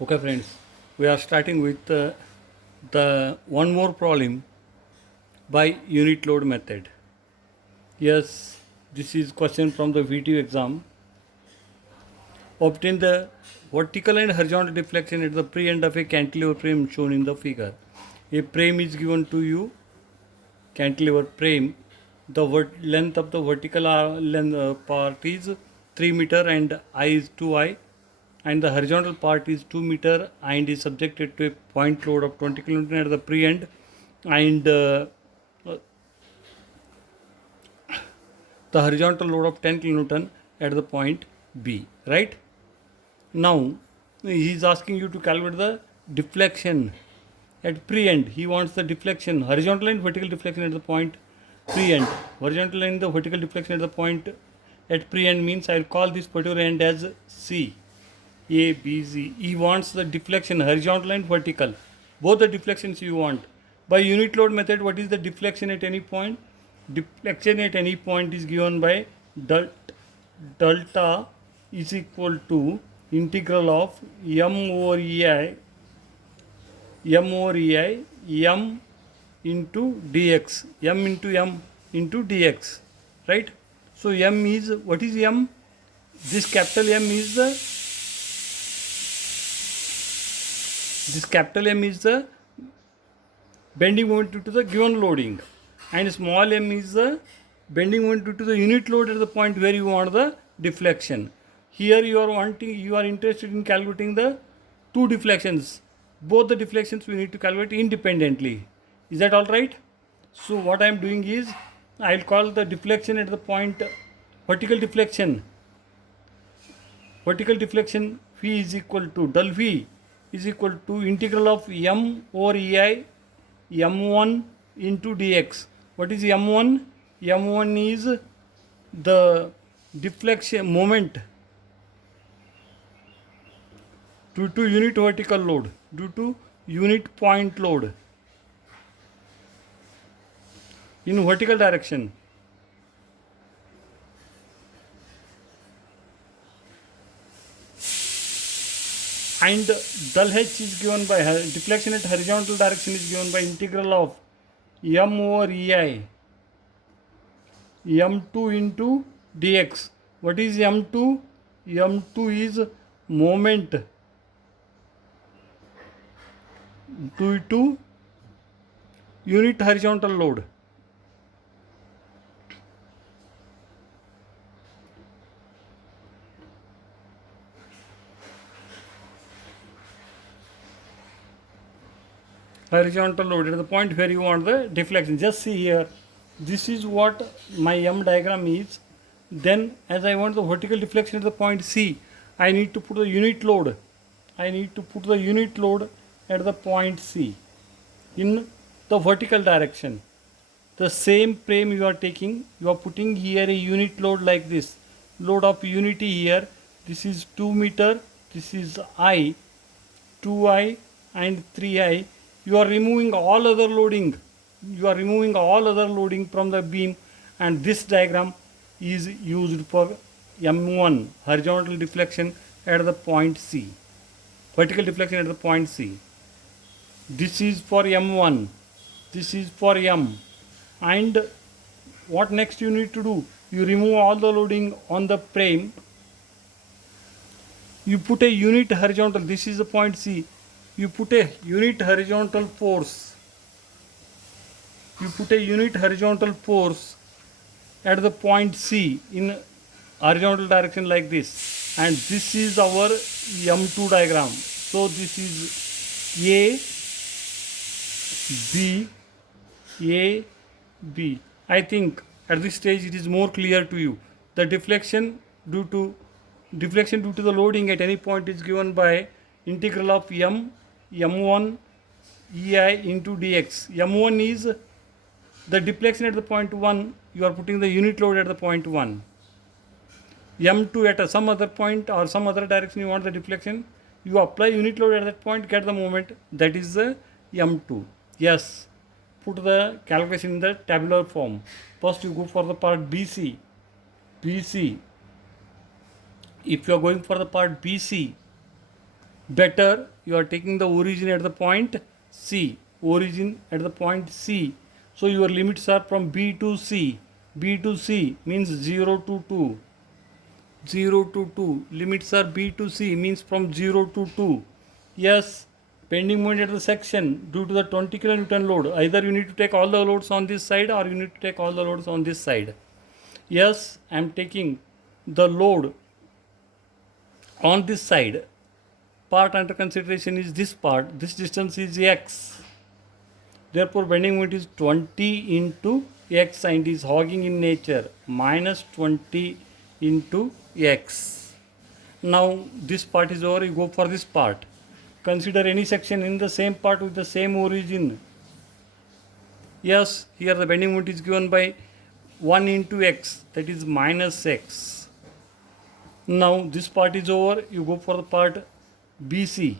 Okay, friends, we are starting with the one more problem by unit load method. Yes, this is question from the VTU exam. Obtain the vertical and horizontal deflection at the pre-end of a cantilever frame shown in the figure. A frame is given to you, cantilever frame. The length of the vertical part is 3 meter and I is 2I, and the horizontal part is 2 meter and is subjected to a point load of 20 kN at the pre-end, and the horizontal load of 10 kN at the point B, right? Now he is asking you to calculate the deflection at pre-end. He wants the deflection, horizontal and vertical deflection at the point pre-end. Horizontal and the vertical deflection at the point at pre-end means I will call this particular end as C. A, B, Z. He wants the deflection, horizontal and vertical. Both the deflections you want. By unit load method, what is the deflection at any point? Deflection at any point is given by delta is equal to integral of m over ei, m into dx, m into m into dx, right? So m is, what is m? This capital M is the bending moment due to the given loading, and small m is the bending moment due to the unit load at the point where you want the deflection. Here you are interested in calculating the two deflections. Both the deflections we need to calculate independently. Is that all right? So what I am doing is, I will call the deflection at the point vertical deflection. Vertical deflection V is equal to del V is equal to integral of m over ei m1 into dx. What is m1? m1 is the deflection moment due to unit vertical load, due to unit point load in vertical direction. And del H is given by deflection at horizontal direction is given by integral of m over ei m2 into dx. What is m2? m2 is moment due to unit horizontal load. Horizontal load at the point where you want the deflection. Just see here, this is what my M diagram is. Then as I want the vertical deflection at the point C, I need to put the unit load. I need to put the unit load at the point C in the vertical direction. The same frame you are taking, you are putting here a unit load like this. Load of unity here. This is 2 meter, this is I, 2I and 3I. You are removing all other loading. You are removing all other loading from the beam, and this diagram is used for M1, horizontal deflection at the point C, vertical deflection at the point C. This is for M1, this is for M. And what next you need to do? You remove all the loading on the frame. You put a unit horizontal, this is the point C. You put a unit horizontal force. You put a unit horizontal force at the point C in horizontal direction like this. And this is our M2 diagram. So this is A, B. I think at this stage it is more clear to you. The deflection due to the loading at any point is given by integral of m1 ei into dx. m1 is the deflection at the point 1. You are putting the unit load at the point 1. m2 at some other point or some other direction you want the deflection. You apply unit load at that point, get the moment, that is the m2. Yes, put the calculation in the tabular form. First you go for the part BC. If you are going for the part BC, Better you are taking the origin at the point C. Origin at the point C. So your limits are from B to C. B to C means 0 to 2. 0 to 2. Limits are B to C means from 0 to 2. Yes, bending moment at the section due to the 20 kilonewton load. Either you need to take all the loads on this side or you need to take all the loads on this side. Yes, I am taking the load on this side. Part under consideration is this part. This distance is x. Therefore, bending moment is 20 into x and is hogging in nature minus 20 into x. Now this part is over, you go for this part. Consider any section in the same part with the same origin. Yes, here the bending moment is given by 1 into x, that is minus x. Now this part is over, you go for the part BC.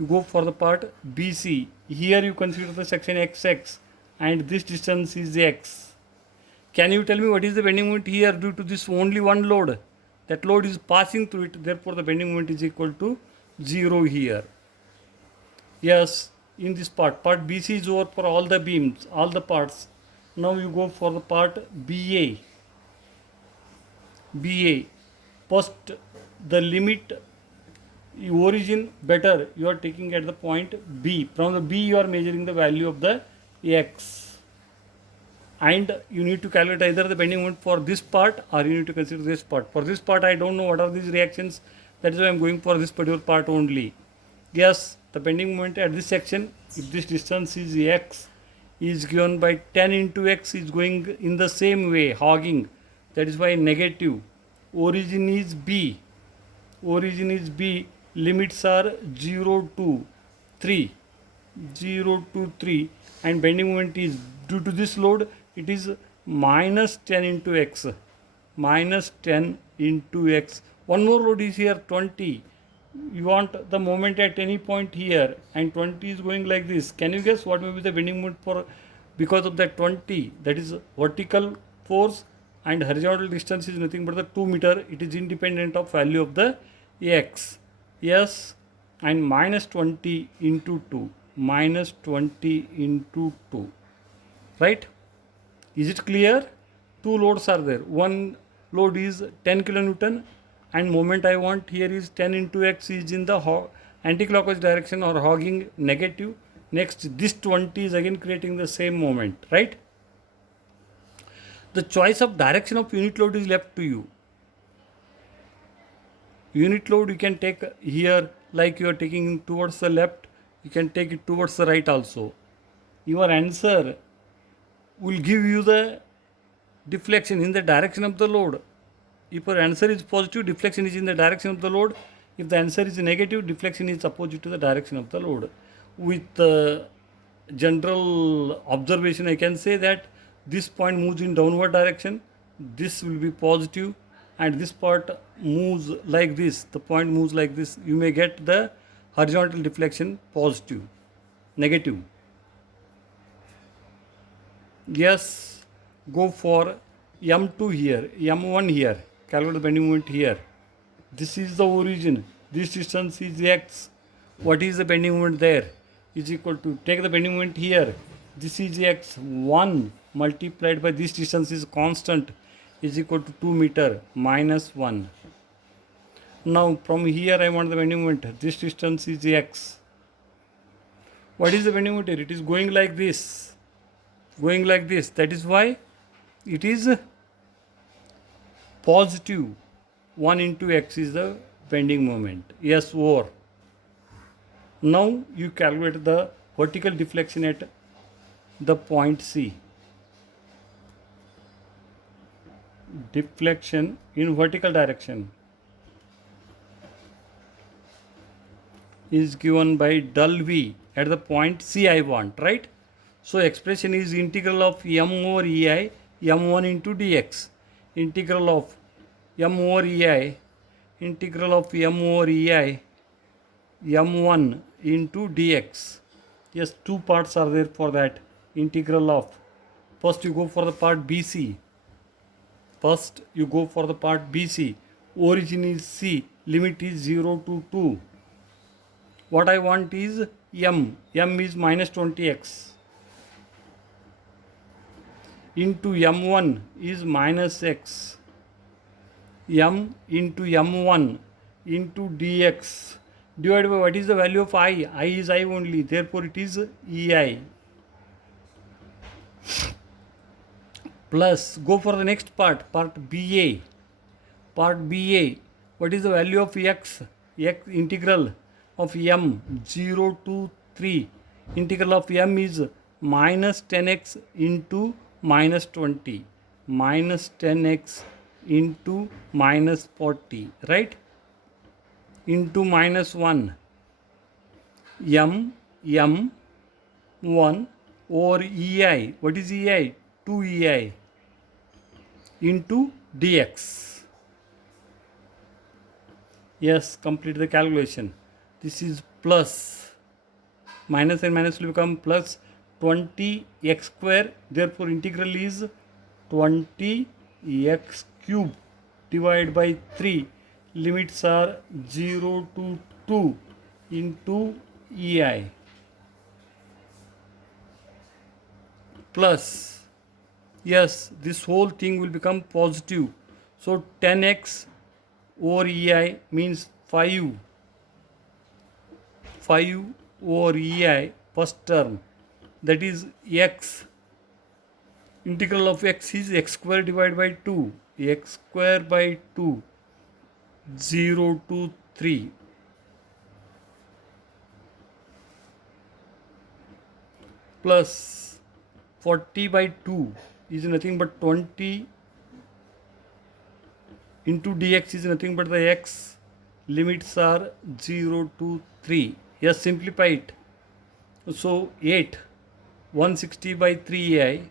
You go for the part BC. Here you consider the section XX and this distance is x. Can you tell me what is the bending moment here due to this only one load? That load is passing through it, therefore the bending moment is equal to 0 here. Yes, in this part BC is over for all the beams, all the parts. Now you go for the part BA. BA. First, the limit origin better you are taking at the point B. From the B you are measuring the value of the x. And you need to calculate either the bending moment for this part or you need to consider this part. For this part I don't know what are these reactions. That is why I am going for this particular part only. Yes, the bending moment at this section, if this distance is x, is given by 10 into x, is going in the same way, hogging. That is why negative. Origin is B. Origin is B. Limits are 0 to 3. 0 to 3. And bending moment is due to this load, it is minus 10 into x. Minus 10 into x. One more load is here, 20. You want the moment at any point here and 20 is going like this. Can you guess what may be the bending moment for because of that 20? That is vertical force and horizontal distance is nothing but the 2 meter. It is independent of value of the x. Yes, and minus 20 into 2. Minus 20 into 2. Right? Is it clear? Two loads are there. One load is 10 kilonewton and moment I want here is 10 into x is in the anti-clockwise direction or hogging negative. Next, this 20 is again creating the same moment, right? The choice of direction of unit load is left to you. Unit load you can take here like you are taking towards the left, you can take it towards the right also. Your answer will give you the deflection in the direction of the load. If your answer is positive, deflection is in the direction of the load. If the answer is negative, deflection is opposite to the direction of the load. With general observation, I can say that this point moves in downward direction. This will be positive and this part moves like this. The point moves like this. You may get the horizontal deflection positive, negative. Yes, go for M2 here, M1 here. Calculate the bending moment here. This is the origin. This distance is x. What is the bending moment there? Is equal to, take the bending moment here. This is x. 1 multiplied by this distance is constant is equal to 2 meter minus 1. Now from here I want the bending moment. This distance is x. What is the bending moment here? It is going like this. Going like this. That is why it is positive. 1 into x is the bending moment. Yes, over. Now you calculate the vertical deflection at the point C. Deflection in vertical direction is given by del V at the point C I want, right? So expression is integral of m over ei m1 into dx. Integral of m over ei, integral of m over ei m1 into dx. Yes, two parts are there for that. Integral of, first you go for the part BC. First you go for the part BC. Origin is C. Limit is 0 to 2. what I want is m is minus 20x into m1 is minus x, m into m1 into dx divided by what is the value of I is I only, therefore it is ei, plus go for the next part BA. Part BA, what is the value of x integral of m 0 to 3, integral of m is minus 10x into minus 20, minus 10x into minus 40, right, into minus 1 m 1 over ei, what is ei, 2 ei into dx. Yes, complete the calculation. This is plus, minus and minus will become plus 20x square, therefore integral is 20x cube divided by 3, limits are 0 to 2 into ei, plus, yes, this whole thing will become positive, so 10x over ei means 5 over ei first term, that is x, integral of x is x square divided by 2, x square by 2, 0 to 3, plus 40 by 2 is nothing but 20 into dx is nothing but the x, limits are 0 to 3. Yes, simplify it. So 8, 160 by 3 ei,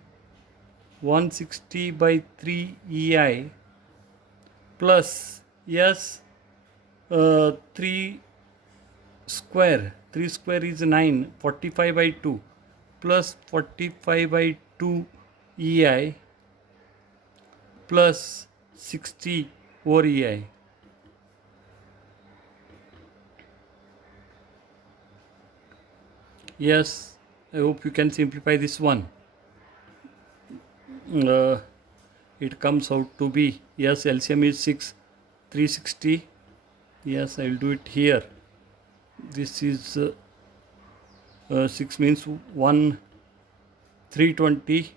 160 by 3 ei, plus, yes, 3 square is 9, 45 by 2, plus 45 by 2 ei, plus 60 over ei. Yes, I hope you can simplify this one. It comes out to be, yes, LCM is 6, 360. Yes, I will do it here. This is 6 means 1, 320,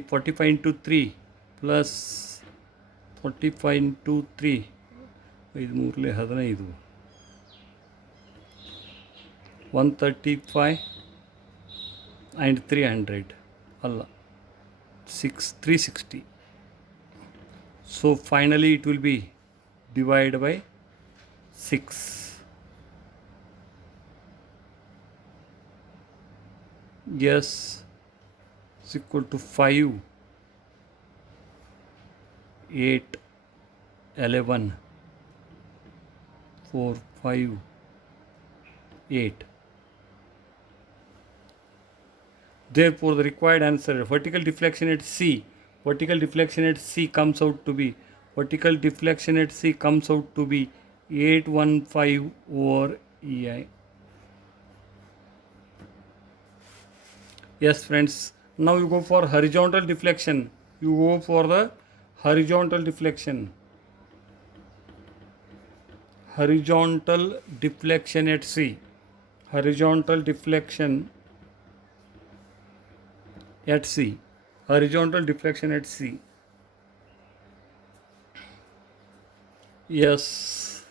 45 into 3 plus 45 into 3, 135 and 300, Allah, 360. So finally it will be divided by 6. Yes, is equal to 5, 8, 11, 4, 5, 8. Therefore, the required answer, vertical deflection at C comes out to be, 815 over EI. Yes, friends, now you go for horizontal deflection. You go for the horizontal deflection. Horizontal deflection at C. Horizontal deflection at C. Horizontal deflection at C. Yes.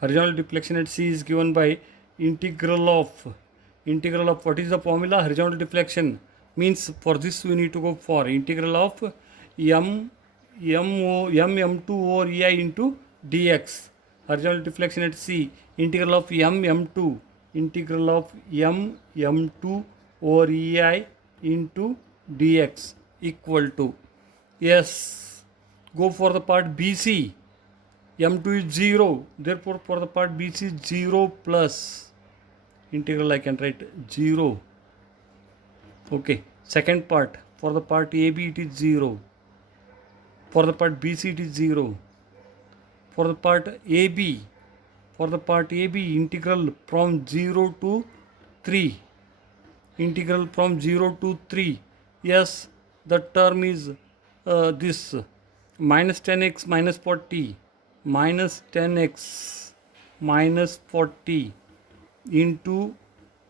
Horizontal deflection at C is given by integral of what is the formula? Horizontal deflection means, for this we need to go for integral of m2 over ei into dx. Horizontal deflection at C, integral of m2 over ei into dx equal to, yes, go for the part BC. m2 is 0, therefore for the part BC 0 plus integral I can write 0. Okay, second part, for the part AB it is 0, for the part BC it is 0. For the part AB, integral from 0 to 3. Integral from 0 to 3. Yes, the term is this minus 10x minus 40, minus 10x minus 40 into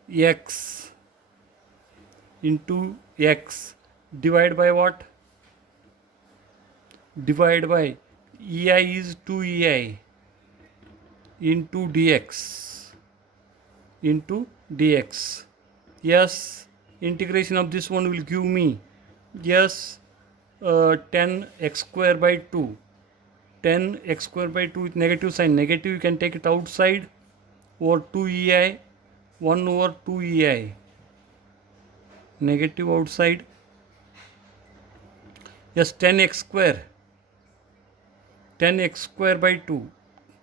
x divide by what? Divide by EI is 2EI into dx. Yes, integration of this one will give me, yes, 10x square by 2. 10x square by 2 with negative sign. Negative you can take it outside, over 2EI, 1 over 2EI. Negative outside. Yes, 10x square. 10x square by 2.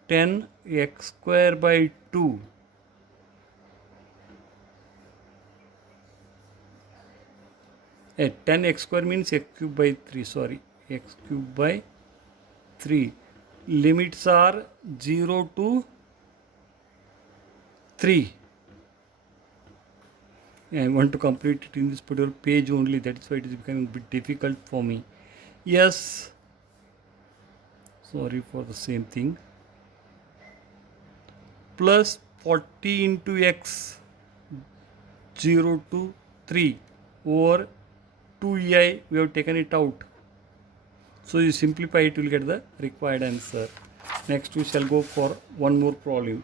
10x square by 2. Hey, 10x square means x cube by 3. Sorry, x cube by 3. Limits are 0 to 3. I want to complete it in this particular page only. That is why it is becoming a bit difficult for me. Yes. Sorry for the same thing. Plus 40 into x, 0 to 3 over 2EI, we have taken it out. So you simplify it, you will get the required answer. Next we shall go for one more problem.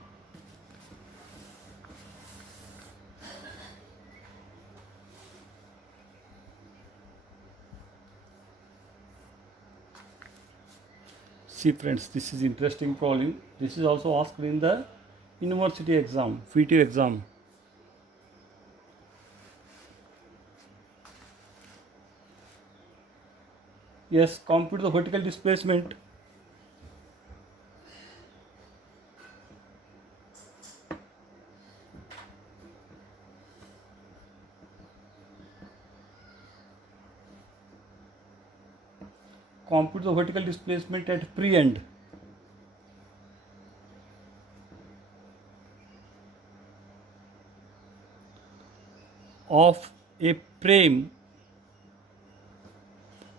See friends, this is interesting problem. This is also asked in the university exam, VTU exam. Yes, compute the vertical displacement. Compute the vertical displacement at free end. Of a frame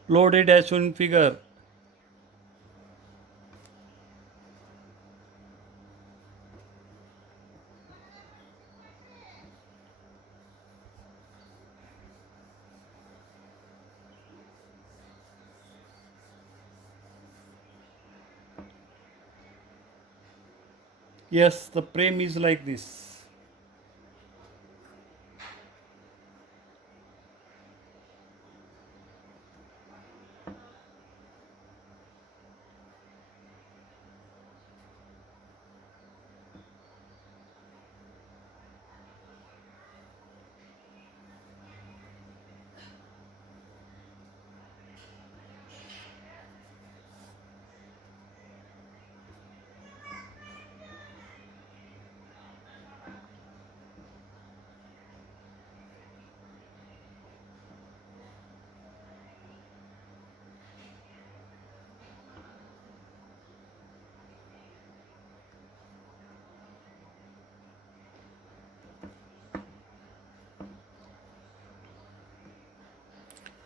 loaded as shown in figure. Yes, the frame is like this.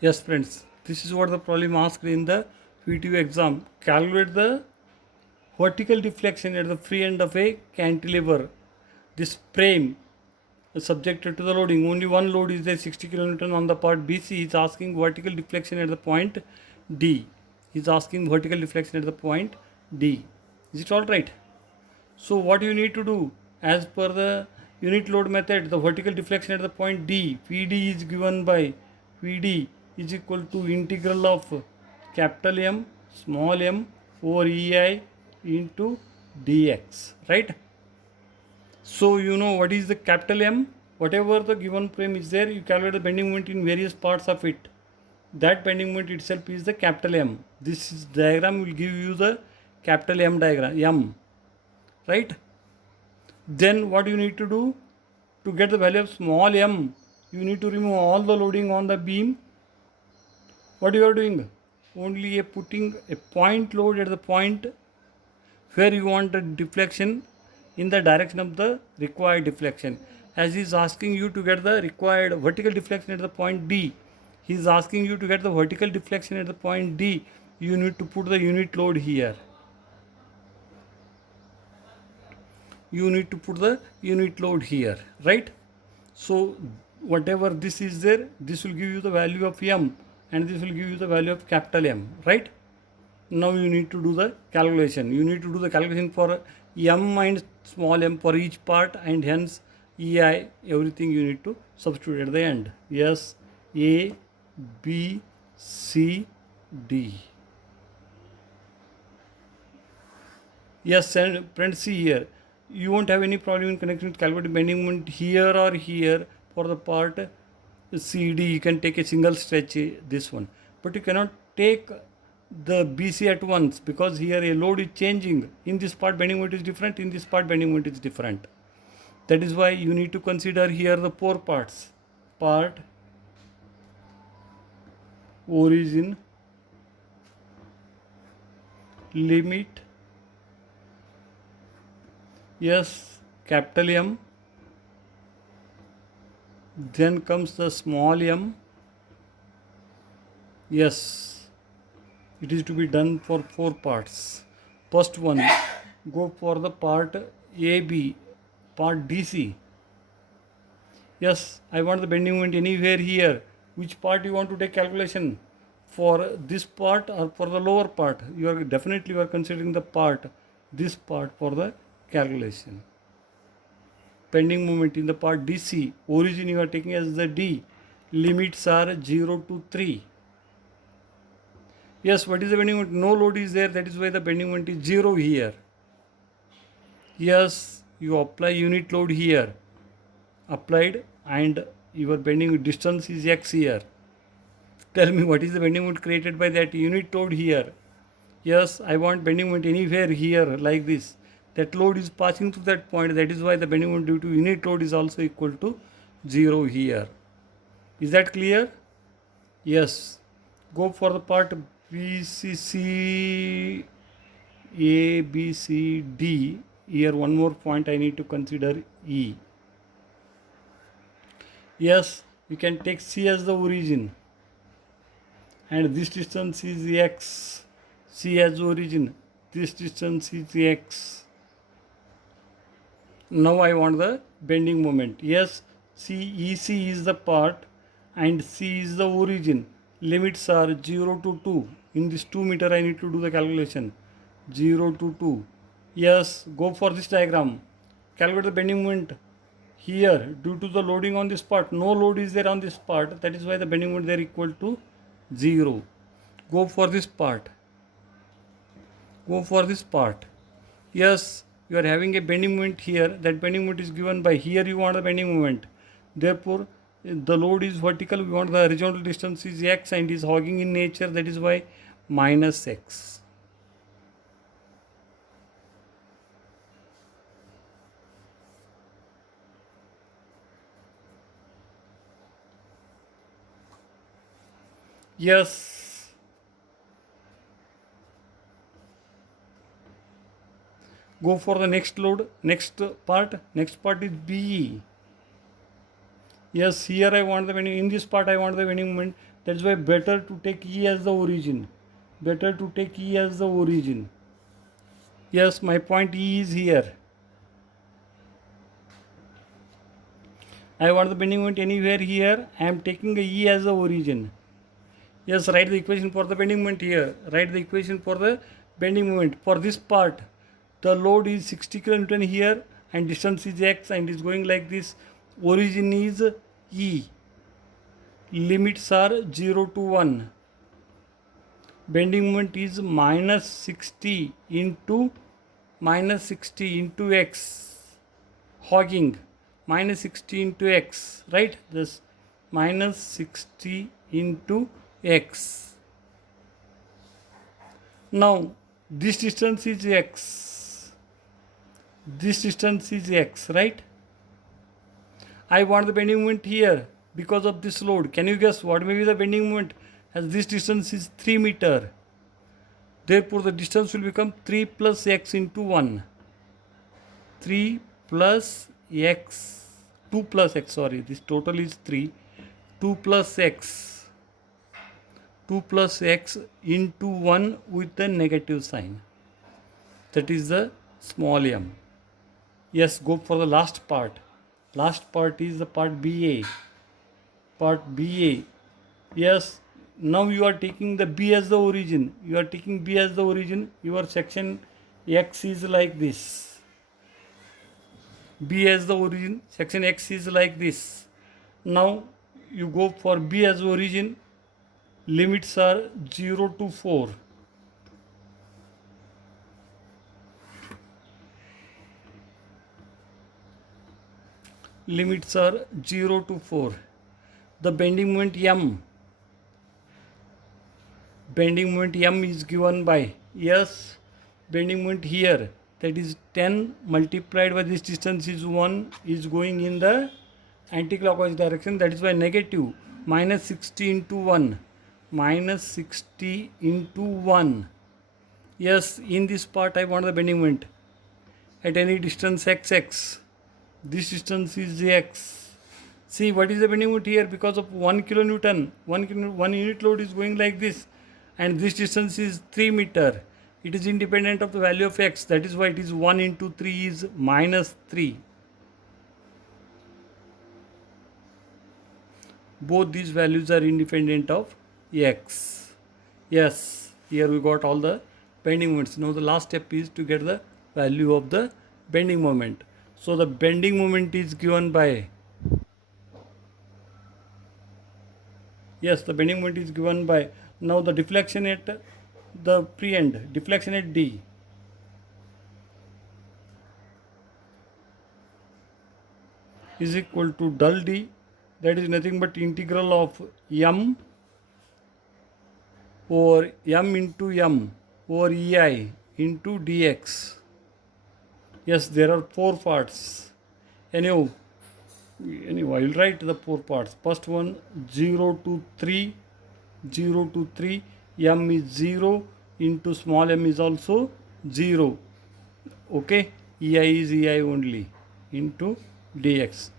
Yes friends, this is what the problem asked in the VTU exam. Calculate the vertical deflection at the free end of a cantilever. This frame is subjected to the loading. Only one load is there, 60 kN on the part BC. Is asking vertical deflection at the point D. Is asking vertical deflection at the point D. Is it all right? So what you need to do, as per the unit load method, the vertical deflection at the point D, Vd is given by Vd is equal to integral of capital M small m over EI into dx, right? So you know what is the capital M. Whatever the given frame is there, you calculate the bending moment in various parts of it. That bending moment itself is the capital M. This diagram will give you the capital M diagram, M, right? Then what you need to do to get the value of small m, you need to remove all the loading on the beam. What you are doing? Only putting a point load at the point where you want the deflection in the direction of the required deflection. As he is asking you to get the required vertical deflection at the point D, he is asking you to get the vertical deflection at the point D, you need to put the unit load here. You need to put the unit load here, right? So whatever this is there, this will give you the value of M, and this will give you the value of capital M, right? Now you need to do the calculation. You need to do the calculation for M and small m for each part, and hence EI, everything you need to substitute at the end. Yes, A, B, C, D. Yes, and friends, see here, you won't have any problem in connection with calculating bending moment here or here for the part CD. You can take a single stretch, this one, but you cannot take the BC at once, because here a load is changing. In this part bending moment is different, in this part bending moment is different. That is why you need to consider here the 4 parts: part, origin, limit, yes, capital M, then comes the small m. Yes, it is to be done for 4 parts. First one, go for the part AB, part DC. Yes, I want the bending moment anywhere here. Which part you want to take calculation? For this part or for the lower part? You are considering the part, this part, for the calculation. Bending moment in the part DC, origin you are taking as the D, limits are 0 to 3. Yes, what is the bending moment? No load is there, that is why the bending moment is 0 here. Yes, you apply unit load here, applied, and your bending distance is X here. Tell me what is the bending moment created by that unit load here. Yes, I want bending moment anywhere here like this. That load is passing through that point, that is why the bending moment due to unit load is also equal to 0 here. Is that clear? Yes. Go for the part BCC, A, B, C, D. Here one more point I need to consider, E. Yes, we can take C as the origin, and this distance is X. C as origin, this distance is X. Now I want the bending moment. Yes, EC is the part and C is the origin. Limits are 0 to 2. In this 2 meter I need to do the calculation. 0 to 2. Yes, go for this diagram. Calculate the bending moment here due to the loading on this part. No load is there on this part. That is why the bending moment there equal to 0. Go for this part. Go for this part. Yes, you are having a bending moment here. That bending moment is given by here. You want the bending moment. Therefore, the load is vertical. We want the horizontal distance is X and is hogging in nature. That is why minus X. Yes. Go for the next load, next part is BE. Yes, here I want the bending, in this part I want the bending moment. That's why better to take E as the origin. Better to take E as the origin. Yes, my point E is here. I want the bending moment anywhere here. I am taking a E as the origin. Yes, write the equation for the bending moment here. Write the equation for the bending moment. For this part, the load is 60 kN here and distance is X and is going like this. Origin is E. Limits are 0 to 1. Bending moment is minus 60 into X. Hogging. Minus 60 into X. Right? This minus 60 into X. Now, this distance is X. This distance is X, right? I want the bending moment here because of this load. Can you guess what may be the bending moment? As this distance is 3 meter. Therefore, the distance will become 3 plus x into 1. 3 plus x, 2 plus x, sorry, this total is 3. 2 plus x, 2 plus x into 1 with the negative sign. That is the small m. Yes, go for the last part. Last part is the part BA. Part BA. Yes, now you are taking the B as the origin. You are taking B as the origin. Your section X is like this. B as the origin. Section X is like this. Now you go for B as origin. Limits are 0 to 4. Limits are 0 to 4. The bending moment M. Bending moment M is given by, yes, bending moment here, that is 10 multiplied by this distance is 1, is going in the anti-clockwise direction, that is why negative, minus 60 into 1, minus 60 into 1. Yes, in this part I want the bending moment at any distance xx. This distance is x. See, what is the bending moment here? Because of 1 kilonewton, 1 unit load is going like this, and this distance is 3 meter. It is independent of the value of x. That is why it is 1 into 3 is minus 3. Both these values are independent of x. Yes, here we got all the bending moments. Now the last step is to get the value of the bending moment. So the bending moment is given by, yes, the bending moment is given by, now the deflection at the pre-end, deflection at D. Is equal to del D, that is nothing but integral of m over m into m over ei into dx. Yes, there are 4 parts. Anyhow, I will write the 4 parts. First one, 0 to 3, 0 to 3, m is 0 into small m is also 0. Okay, ei is ei only into dx.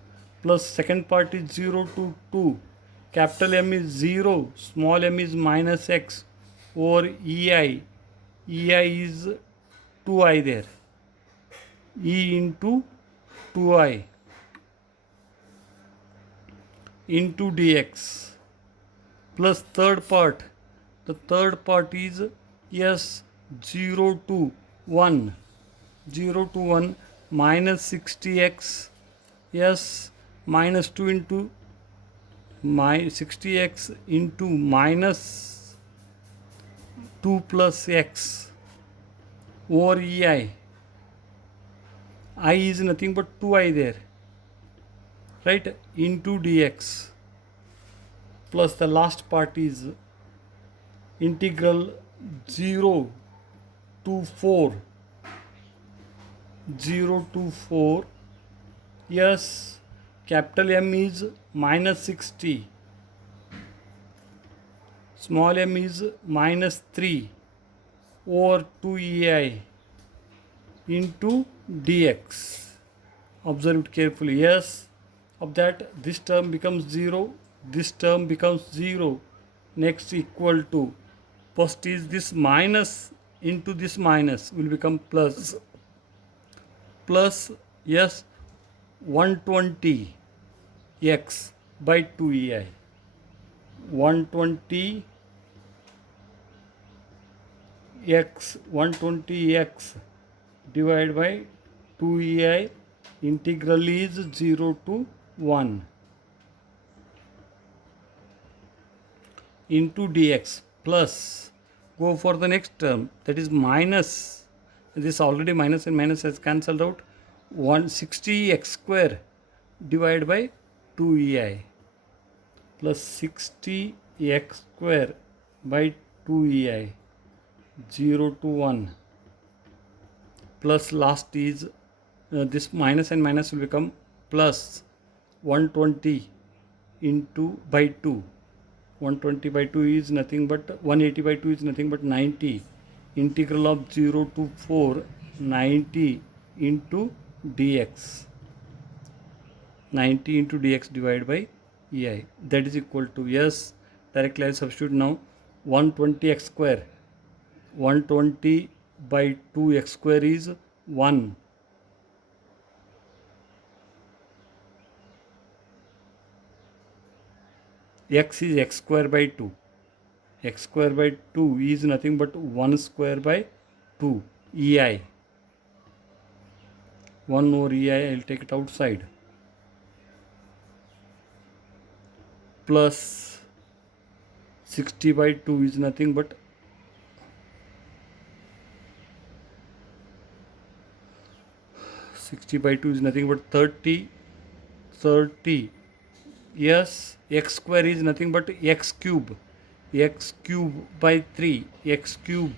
Plus second part is 0 to 2. Capital M is 0, small m is minus x over ei. Ei is 2i there. E into 2i into dx. Plus third part. The third part is, yes, 0 to 1. 0 to 1 minus 60x. Yes, minus 2 into my 60x into minus 2 plus x over ei. I is nothing but 2i there, right, into dx. Plus the last part is integral 0 to 4. 0 to 4. Yes, capital M is minus 60. Small m is minus 3 over 2ei into dx. Observe it carefully. Yes, of that this term becomes 0, this term becomes 0. Next equal to, first is this minus into this minus will become plus. Plus, yes, 120 x by 2ei. 120 x divided by 2ei, integral is 0 to 1 into dx. Plus, go for the next term, that is minus, this already minus and minus has cancelled out, 160x square divided by 2ei plus 60x square by 2ei, 0 to 1, plus last is this minus and minus will become plus 120 into by 2. 120 by 2 is nothing but 180 by 2 is nothing but 90 integral of 0 to 4 90 into dx. 90 into dx divided by ei, that is equal to, yes, directly I substitute now, 120 x square. 120 by 2 x square is 1. X is x square by 2. X square by 2 is nothing but 1 square by 2 ei. 1 over ei, I will take it outside. Plus 60 by 2 is nothing but 60 by 2 is nothing but 30. Yes, x square is nothing but x cube. X cube by 3. X cube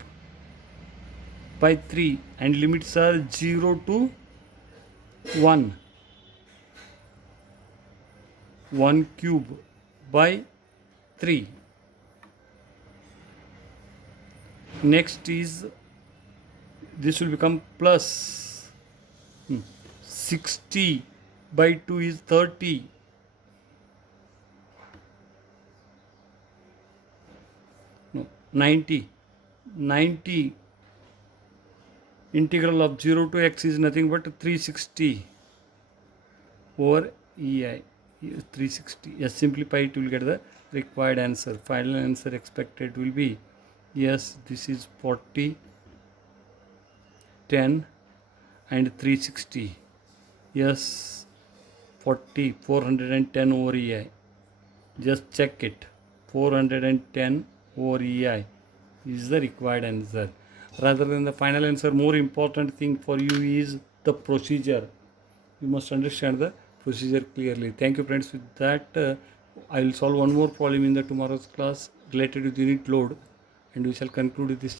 by 3, and limits are 0 to 1. 1 cube by 3. Next is, this will become plus 60 by 2 is 30. No, 90. 90 integral of 0 to x is nothing but 360 over ei. 360. Yes, simplify it, you will get the required answer. Final answer expected will be, yes, this is 40, 10 and 360. Yes, 410 over ei. Just check it. 410 over ei is the required answer. Rather than the final answer, more important thing for you is the procedure. You must understand the procedure clearly. Thank you, friends. With that, I will solve one more problem in the tomorrow's class related to the unit load, and we shall conclude this.